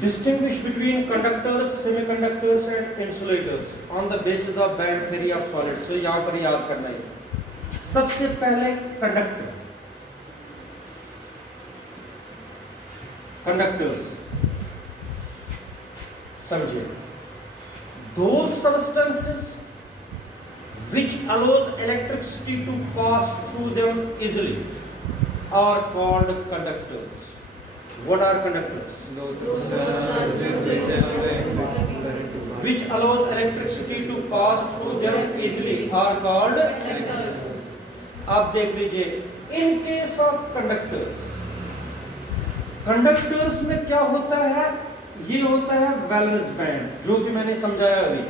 Distinguish between conductors, semiconductors and insulators on the basis of band theory of solids. So यहाँ पर याद करना है। सबसे पहले कंडक्टर, कंडक्टर्स समझिए, those substances which allows electricity to pass through them easily are called conductors. What are conductors? Which allows electricity to pass through them easily are called conductors. आप देख लीजिए, in case of conductors, conductors में क्या होता है? ये होता है वैलेंस बैंड, जो कि मैंने समझाया अभी।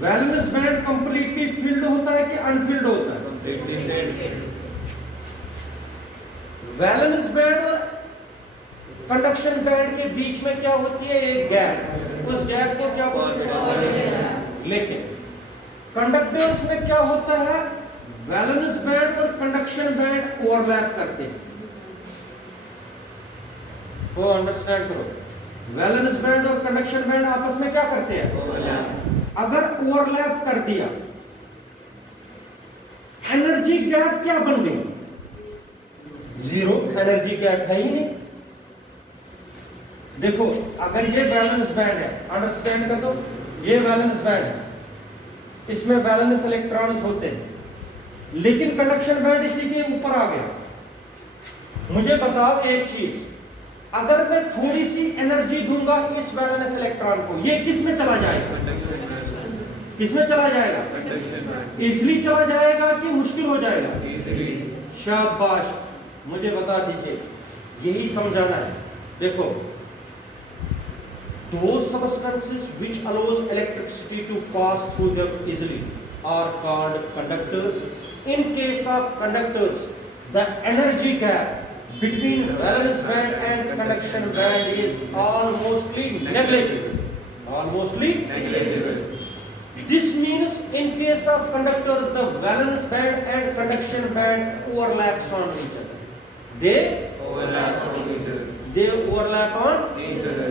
वैलेंस बैंड कंप्लीटली फिल्ड होता है कि अनफिल्ड होता है? वैलेंस बैंड और कंडक्शन बैंड के बीच में क्या होती है? एक गैप। उस गैप को क्या बोलते हैं? लेकिन कंडक्टर्स में क्या होता है? वैलेंस बैंड और कंडक्शन बैंड ओवरलैप करते हैं। वो अंडरस्टैंड करो, वैलेंस बैंड और कंडक्शन बैंड आपस में क्या करते हैं? अगर ओवरलैप कर दिया, एनर्जी गैप क्या बन गई? जीरो। एनर्जी गैप है ही नहीं। देखो, अगर ये वैलेंस बैंड है, अंडरस्टैंड कर दो, ये वैलेंस बैंड है, इसमें वैलेंस इलेक्ट्रॉन्स होते हैं, लेकिन कंडक्शन बैंड इसी के ऊपर आ गया। मुझे बताओ एक चीज, अगर मैं थोड़ी सी एनर्जी दूंगा इस वैलेंस इलेक्ट्रॉन को, ये किस में चला जाएगा? किस में चला जाएगा? इजली चला जाएगा कि मुश्किल हो जाएगा? शाबाश, मुझे बता दीजिए, यही समझाना है। देखो, those substances which allows electricity to pass through them easily are called conductors. In case of conductors, the energy gap between valence band and conduction band is almostly negligible. Almostly negligible. This means in case of conductors, the valence band and conduction band overlaps on each other. They overlap on each other. They overlap on each other.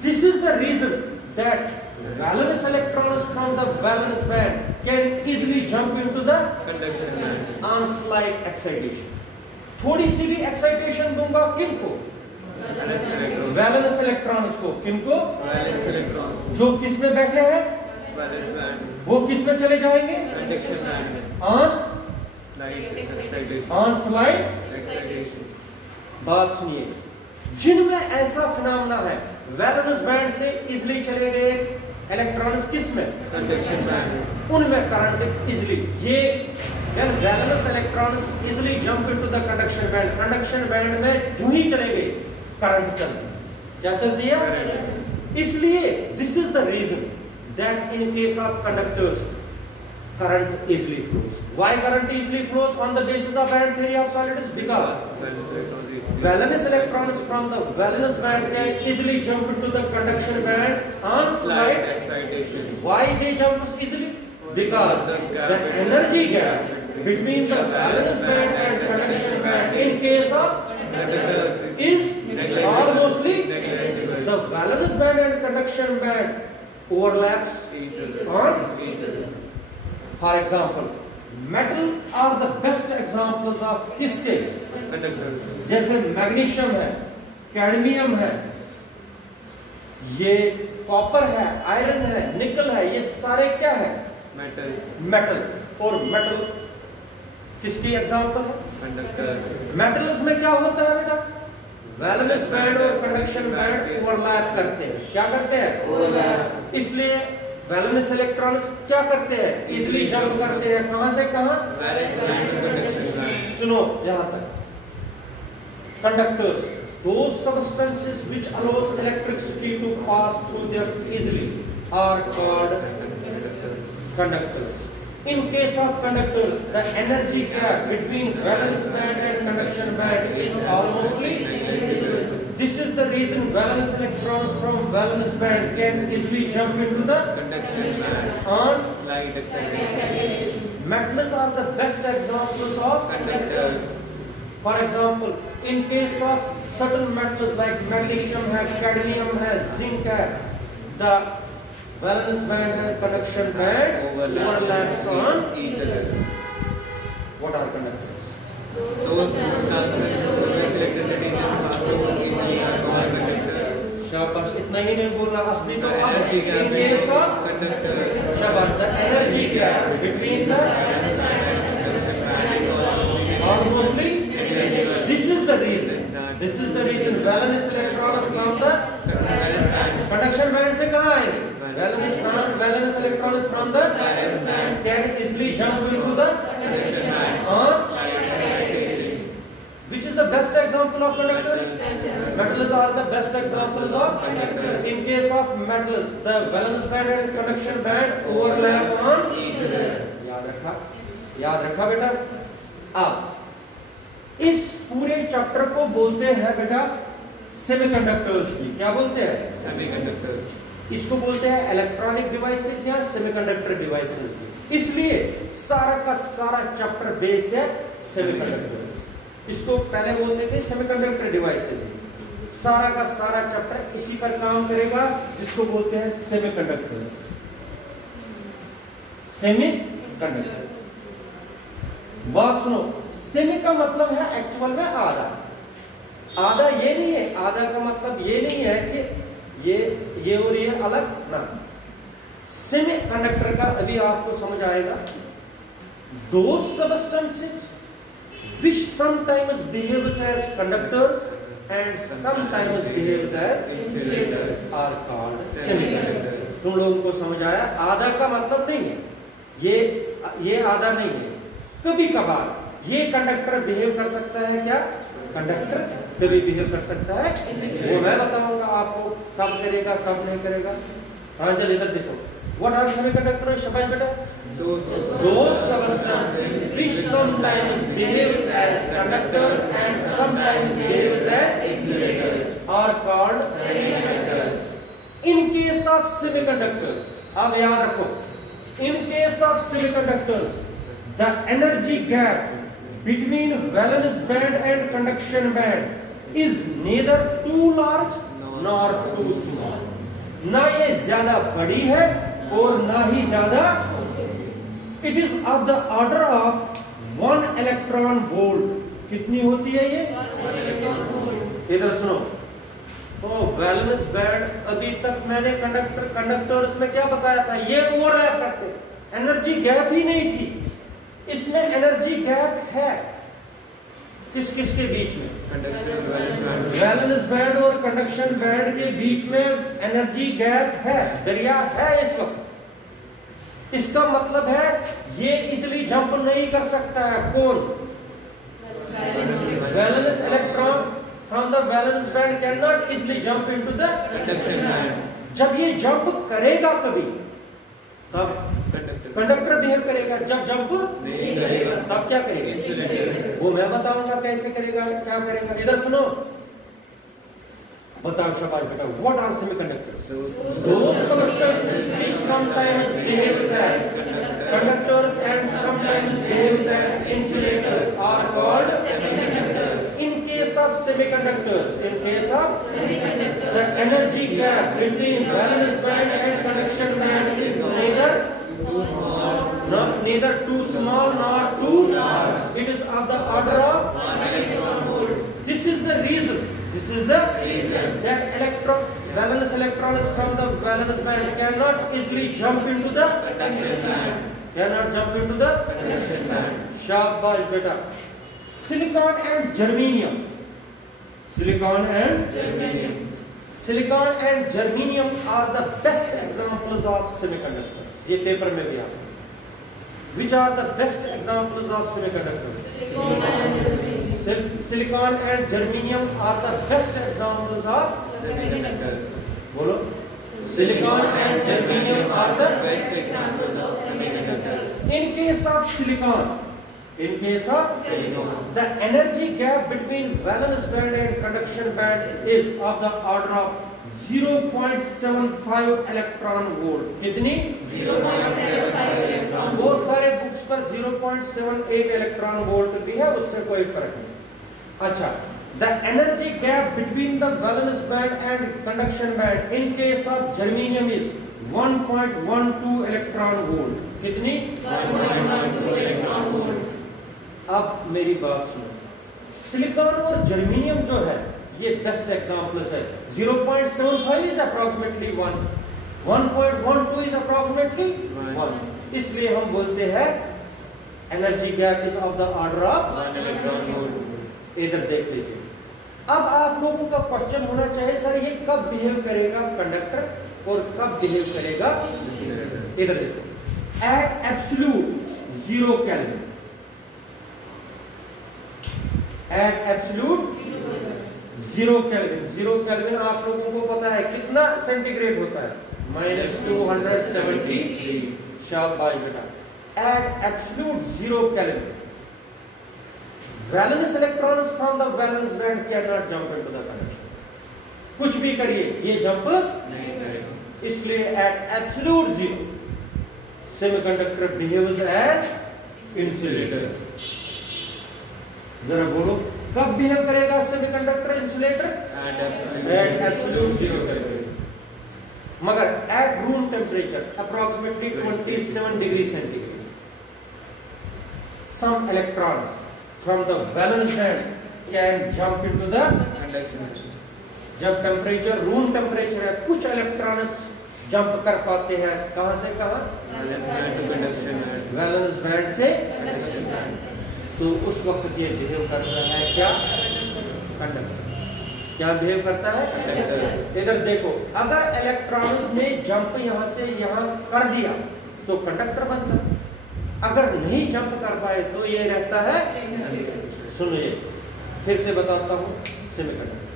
This is the reason that valence electrons from the valence band can easily jump into the conduction band on slight excitation. थोड़ी सी भी excitation दूंगा किनको? Valence electrons को। किनको? Valence electrons. जो किस में बैठे हैं? Valence band. वो किस में चले जाएंगे? कंडक्शन बैंड में। On slide excitation. बात सुनिए, जिनमें ऐसा फिनोमेना है, वैलेंस बैंड से इजली चले गए इलेक्ट्रॉन्स किस में? Conduction band. उनमें करंट इजली, ये when valence electrons easily jump into the conduction band, conduction band में जो ही चले गए करंट चल दिया। क्या चल दिया? इसलिए this is the reason that in case of conductors current easily flows. Why current easily flows on the basis of band theory of solids? Because valence electrons from the valence band can easily jump into the conduction band on slight excitation. Why they jump easily? Because the energy gap between the valence band and conduction band in case of conductors is almostly negligible. The valence band and conduction band overlaps on each other. For example, metal are the best examples of किसके? conductors. जैसे magnesium है, cadmium है, ये copper है, iron है, निकल है, ये सारे क्या है? मेटल। मेटल। और मेटल किसकी एग्जांपल है? कंडक्टर। मेटल्स में क्या होता है बेटा? वैलेंस बैंड और कंडक्शन बैंड ओवरलैप करते हैं। क्या करते हैं? ओवरलैप। इसलिए वैलेंस इलेक्ट्रॉन्स क्या करते हैं? इजीली जंप करते हैं। कहां से कहां? वैलेंस बैंड और कंडक्शन बैंड। सुनो यहां तक, conductors, those substances which allows electricity to pass through them easily are called conductors. In case of conductors, the energy gap between valence band and conduction band is almostly negligible. This is the reason valence electrons from valence band can easily jump into the conduction band on slight excitation. Metals are the best examples of conductors. For example, In case of certain metals like magnesium है, cadmium है, zinc है, the valence band and conduction band overlaps on each other. What are conductors? Those substances which electricity शाबाश, इतना ही नहीं बोलना, असली तो अब in case of शाबाश, the energy gap between the mostly this is the reason valence electrons from the conduction band से कहाँ आएंगे? Valence electrons from the can easily jump into the which is the best example of conductors? Metals are the best examples of. In case of metals, the valence band and conduction band overlap on each other. याद रखा बेटा। अब इस पूरे chapter को बोलते हैं बेटा सेमीकंडक्टर्स की। क्या बोलते हैं? सेमीकंडक्टर्स। इसको बोलते हैं इलेक्ट्रॉनिक डिवाइसेस या सेमीकंडक्टर डिवाइसेस। इसलिए सारा का सारा चैप्टर बेस है सेमीकंडक्टर्स। इसको पहले बोलते थे सेमीकंडक्टर डिवाइसेस। सारा का सारा चैप्टर इसी पर काम करेगा, जिसको बोलते हैं सेमीकंडक्टर्स। सेमीकंडक्टर, बात सुनो, सेमी का मतलब है एक्चुअल में आधा। आधा ये नहीं है, आधा का मतलब ये नहीं है कि ये और ये अलग ना। सेमीकंडक्टर का अभी आपको समझ आएगा। Those substances which sometimes behaves as conductors and sometimes behaves as insulators are called semiconductors. तुम लोगों को समझ आया? आधा का मतलब नहीं है, ये आधा नहीं है। कभी कभार ये कंडक्टर बिहेव कर सकता है। क्या कंडक्टर कभी बिहेव कर सकता है? वो मैं बताऊंगा आपको कब करेगा कब नहीं करेगा। हाँ चल इधर देखो, what are semiconductors? शाबाश बेटा। Those substances which sometimes behaves as conductors and sometimes behaves as insulators are called semiconductors. In case of semiconductors, अब याद रखो, in case of semiconductors, the energy gap between valence band and conduction band is neither too large nor too small. ना ये ज्यादा बड़ी है और ना ही ज्यादा। It is of the order of 1 electron volt. कितनी होती है ये? इधर सुनो, तो वैलेंस बैंड अभी तक मैंने कंडक्टर्स में क्या बताया था? ये ओवरलैप करते, एनर्जी गैप ही नहीं थी। इसमें एनर्जी गैप है किस किस के बीच में? वैलेंस बैंड और कंडक्शन बैंड के बीच में एनर्जी गैप है, दरिया है इस वक्त। इसका मतलब है ये इजीली जंप नहीं कर सकता है। कौन? Valence electron from the valence band can not easily jump into the conduction band. जब ये जंप करेगा कभी, तब कंडक्टर बिहेव करेगा। जब जंप नहीं करेगा तब क्या करेगा? वो मैं बताऊंगा कैसे करेगा, क्या करेगा। इधर सुनो, बताओ शाबाश बेटा। What are semiconductors? Those substances which sometimes behaves as conductors and sometimes behaves as insulators are called semiconductors. In case of semiconductors, the energy gap between valence band and conduction band is neither too small nor too large. It is of the order of 1 electron volt. This is the reason that valence electrons from the valence band cannot easily jump into the conduction band. शाबाश बेटा। Silicon and germanium, silicon and germanium are the best examples of semiconductors. ये paper में भी आता है। Which are the best examples of semiconductors? Silicon and germanium are the best examples of semiconductors. बोलो, silicon and germanium are the best examples of semiconductors. In case of silicon, the energy gap between valence band and conduction band is of the order of 0.75 electron volt. कितनी? 0.75 electron. बहुत सारे books पर 0.78 electron volt भी है, उससे कोई फर्क नहीं। अच्छा, The energy gap between the valence band and conduction band in case of germanium is 1.12 electron volt. कितनी? 1.12 इलेक्ट्रॉन वोल्ट। अब मेरी बात सुनो, सिलिकॉन और जर्मेनियम जो है ये बेस्ट एग्जांपल्स है। 0.75 is approximately 1, 1.12 is approximately 1, इसलिए हम बोलते हैं energy gap is of the order of 1 electron volt. इधर देख लीजिए। अब आप लोगों का क्वेश्चन होना चाहिए सर ये कब बिहेव करेगा कंडक्टर और कब बिहेव करेगा? इधर देखो, at absolute 0 kelvin, at absolute 0 kelvin, 0 kelvin आप लोगों को पता है कितना सेंटीग्रेड होता है? -270। शाबाश बेटा। At absolute 0 kelvin valence electrons from the valence band can not jump into the conduction. कुछ भी करिए ये जंप नहीं करेगा, इसलिए at absolute 0 semiconductor behaves as insulator. जरा बोलो कब बिहेव करेगा semiconductor insulator? At absolute 0 temperature. मगर at room temperature approximately 27 degree centigrade some electrons from the valence band can jump into the conduction. जब टेम्परेचर रूम टेम्परेचर है कुछ electrons jump कर पाते हैं कहां से कहां? कंडक्शन बैंड, वैलेंस बैंड से। Conduction band. तो उस वक्त ये बिहेव करता है क्या? कंडक्टर। क्या बिहेव करता है? कंडक्टर। इधर देखो, अगर इलेक्ट्रॉन्स ने जंप यहां से यहां कर दिया तो कंडक्टर बनता है, अगर नहीं जंप कर पाए तो ये रहता है। सुनिए फिर से बताता हूं, semiconductor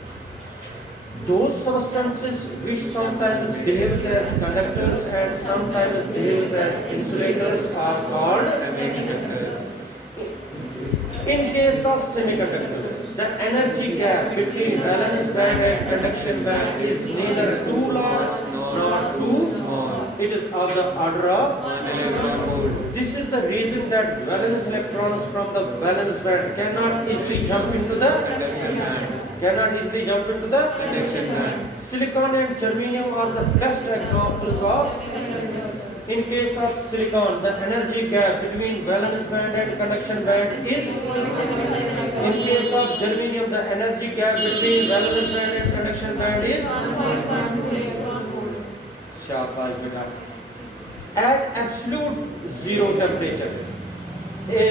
those substances which sometimes behaves as conductors and sometimes behaves as insulators are called semiconductors. In case of semiconductors, the energy gap between valence band and conduction band is neither too large nor too small. It is of the order of 1 electron volt. This is the reason that valence electrons from the valence band cannot easily jump into the conduction band. Silicon and germanium are the best examples of. In case of silicon, the energy gap between valence band and conduction band is. In case of germanium, the energy gap between valence band and conduction band is. शाबाश बेटा। At absolute 0 temperature, a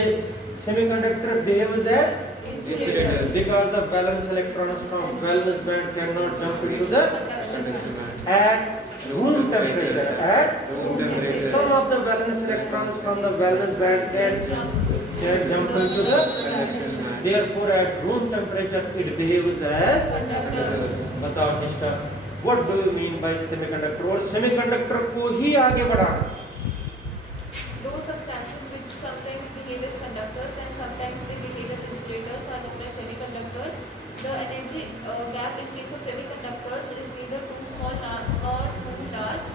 semiconductor behaves as Insulators. because the valence electrons from valence band cannot jump into the. Conduction band. At room temperature, room temperature. some of the valence electrons from the valence band can jump into the. Conduction band. Therefore, at room temperature, it behaves as. बताओ निष्ठा, what do you mean by semiconductor? और semiconductor को ही आगे बढ़ाना। Those substances which sometimes behave as conductors and sometimes they behave as insulators are known as semiconductors. The energy gap in case of semiconductors is neither too small nor too large.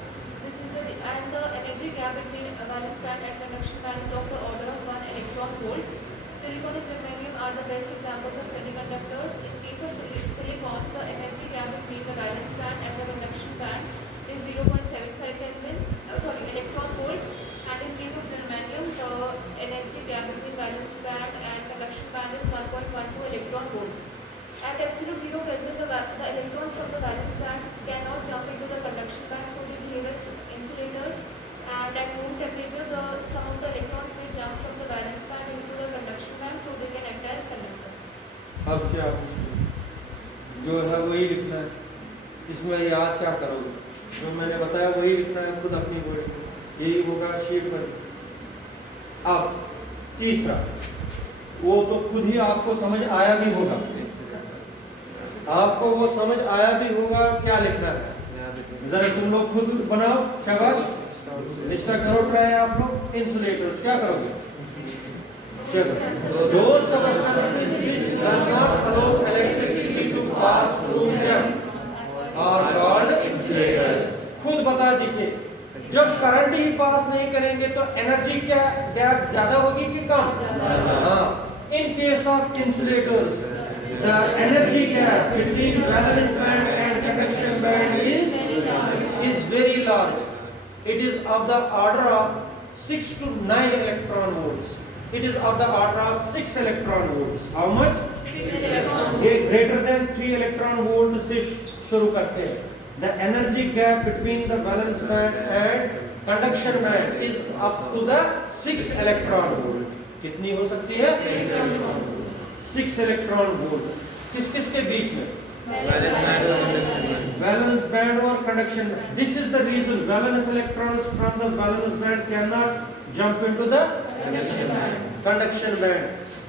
This is the energy gap between valence band and conduction band is of the order of 1 electron volt. Silicon and germanium are the best examples of semiconductors. In case of silicon, the energy gap between the valence band and the conduction band is 0.75 electron volt. And in case of germanium, the energy gap between valence band and conduction band is 1.12 electron volt. At absolute 0 Kelvin, the electrons from the valence band cannot jump into the conduction band, so they behave as insulators. And at room temperature, some of the electrons may jump from the valence band into the conduction band, so they can act as conductors. अब क्या जो है वही लिखना है, इसमें याद क्या करोगे? जो मैंने बताया वही लिखना है, खुद अपनी बोर्ड में यही होगा शीट पर। अब तीसरा, वो तो खुद ही आपको समझ आया भी होगा, आपको वो समझ आया भी होगा क्या लिखना है। जरा तुम लोग खुद बनाओ, शाबाश। इसका करो ट्राई आप लोग। इंसुलेटर्स क्या करोगे? Those substances which does not allow electricity to pass through them are called insulators. खुद बता दीजिए, जब करंट ही पास नहीं करेंगे तो एनर्जी क्या गैप ज्यादा होगी कि कम? हाँ। In case of insulators The energy gap between valence band and conduction band is very large. It is of the order of 6 to 9 electron volts. It is of the order of 6 electron volts. How much? 6 electron. ये greater than 3 electron volt से शुरू करते हैं. The energy gap between the valence band and conduction band is up to the 6 electron volt. कितनी हो सकती है? 6 electron volt. किस किस के बीच में? Valence band और conduction band. This is the reason valence electrons from the valence band cannot jump into the conduction band.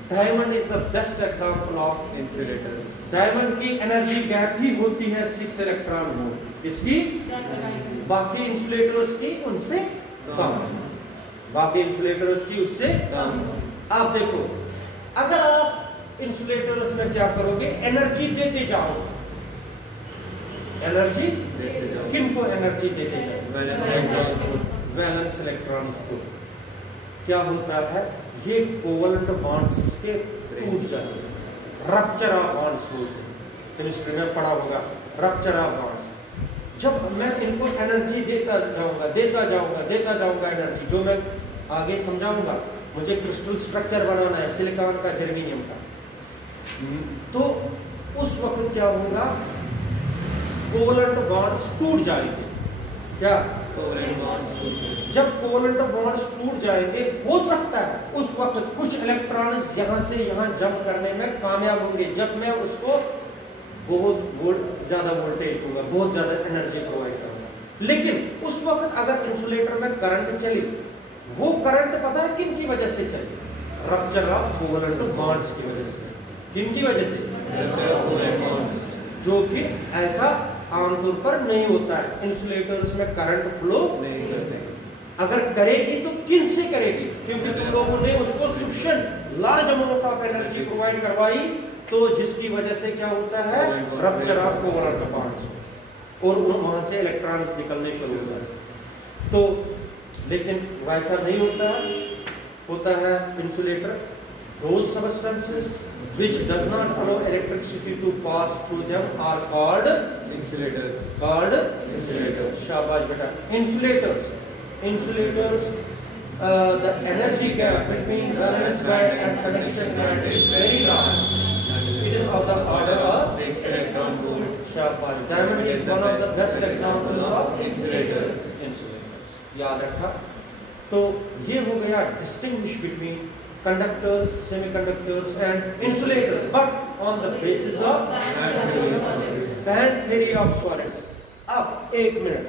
Diamond is the best example of Insulators. Diamond की एनर्जी गैप ही होती है 6 electron volt. इसकी बाकी insulators की उनसे कम. बाकी insulators की उससे कम. आप देखो, अगर आप इंसुलेटर्स में क्या करोगे, एनर्जी देते जाओ. एनर्जी किनको एनर्जी देते जाओ? वैलेंस इलेक्ट्रॉन्स को. क्या होता है, ये कोवलेंट बॉन्ड्स इसके टूट जाते हैं. रप्चर ऑफ बॉन्ड्स होते हैं. केमिस्ट्री में पढ़ा होगा रप्चर ऑफ बॉन्ड्स. जब मैं इनको एनर्जी देता जाऊंगा एनर्जी, जो मैं आगे समझाऊंगा. मुझे क्रिस्टल स्ट्रक्चर बनाना है सिलिकॉन का, जर्मेनियम का, तो उस वक्त क्या होगा, कोवलेंट बॉन्ड्स टूट जाएंगे. क्या? जब कोवलेंट बॉन्ड्स टूट जाएंगे, हो सकता है उस वक्त कुछ इलेक्ट्रॉन्स यहां से यहां जंप करने में कामयाब होंगे. जब मैं उसको बहुत ज्यादा वोल्टेज दूंगा, बहुत ज्यादा एनर्जी प्रोवाइड करूंगा. लेकिन उस वक्त अगर इंसुलेटर में करंट चली, वो करंट पता है किन की वजह से चली? रप्चर ऑफ कोवलेंट बॉन्ड्स की वजह से. किन की वजह से? जो कि ऐसा आमतौर पर नहीं होता है. इंसुलेटर्स में करंट फ्लो नहीं करते. अगर करेगी तो किन से करेगी? क्योंकि तुम लोगों ने उसको sufficient large amount of energy provide करवाई, तो जिसकी वजह से क्या होता है, रप्चर ऑफ कोवलेंट बॉन्ड्स, और वहां से इलेक्ट्रॉन्स निकलने शुरू हो जाते. तो लेकिन वैसा नहीं होता है. होता है insulator, those substances which does not allow electricity to pass through them are called Insulators. Insulators. शाबाश बेटा. Insulators, the energy gap between valence band and conduction band is very large. It is of the order of 6 electron volt. शाबाश. Diamond is one of the best examples of Insulators. याद रखा. तो ये हो गया distinguish between conductors, semiconductors and insulators, but on the basis of band theory of solids. अब एक minute,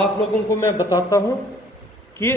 आप लोगों को मैं बताता हूं कि